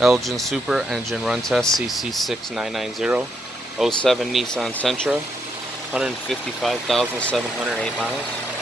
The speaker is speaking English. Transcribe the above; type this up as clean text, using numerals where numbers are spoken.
Elgin Super engine run test CC6990, '07 Nissan Sentra, 155,708 miles.